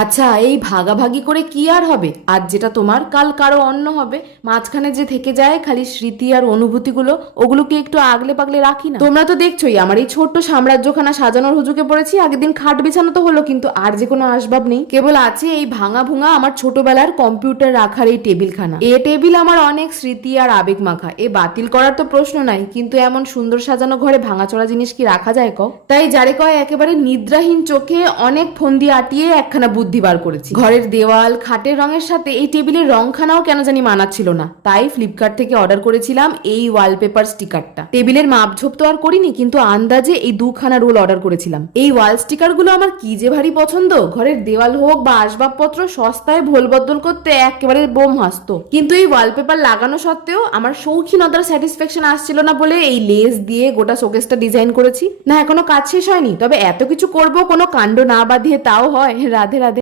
আচ্ছা এই ভাগাভাগি করে কি আর হবে? আজ যেটা তোমার, কাল কারও অন্য হবে। মাঝখানে যে থেকে যায়, খালি স্মৃতি আর অনুভূতিগুলো, ওগুলোকে একটু আগলে পাগলে রাখি না। তোমরা তো দেখছোই, আমার এই ছোট্ট সাম্রাজ্যখানা সাজানোর হুজুকে পড়েছি, আগের দিন খাট বিছানো তো হলো, কিন্তু আর যে কোনো আসবাব নেই। কেবল আছে এই ভাঙা ভুঙা আমার ছোটবেলার কম্পিউটার রাখার এই টেবিলখানা। এ টেবিল আমার অনেক স্মৃতি আর আবেগ মাখা। এ বাতিল করার তো প্রশ্ন নাই, কিন্তু এমন সুন্দর সাজানো ঘরে ভাঙাচোরা জিনিস কি রাখা যায় কও? তাই যারে কয় একেবারে নিদ্রাহীন চোখে অনেক ফন্দি আটিয়ে একখানা বুদ্ধি বার করেছি। ঘরের দেওয়াল, খাটের রঙের সাথে এই টেবিলের রংখানাও কেন জানি মানাচ্ছিল না। তাই ফ্লিপকার্ট থেকে অর্ডার করেছিলাম এই ওয়ালপেপার স্টিকারটা টেবিলের মাপঝোপ তো আর করিনি, কিন্তু আন্দাজে এই দুখানা রোল অর্ডার করেছিলাম। এই ওয়াল স্টিকারগুলো আমার কি যে ভারী পছন্দ! ঘরের দেওয়াল হোক বা আসবাবপত্র, সস্তায় ভোল বদল করতে একেবারে বোম হাসতো। কিন্তু এই ওয়ালপেপার লাগানো সত্ত্বেও আমার শৌখিনতার স্যাটিসফ্যাকশন আসছিল না বলে এই লেস দিয়ে গোটা শোকেসটা ডিজাইন করেছি। না, এখনও কাজ শেষ হয়নি, তবে এত কিছু করব, কোনো কাণ্ড না বাঁধিয়ে তাও হয়। রাধে রাধে।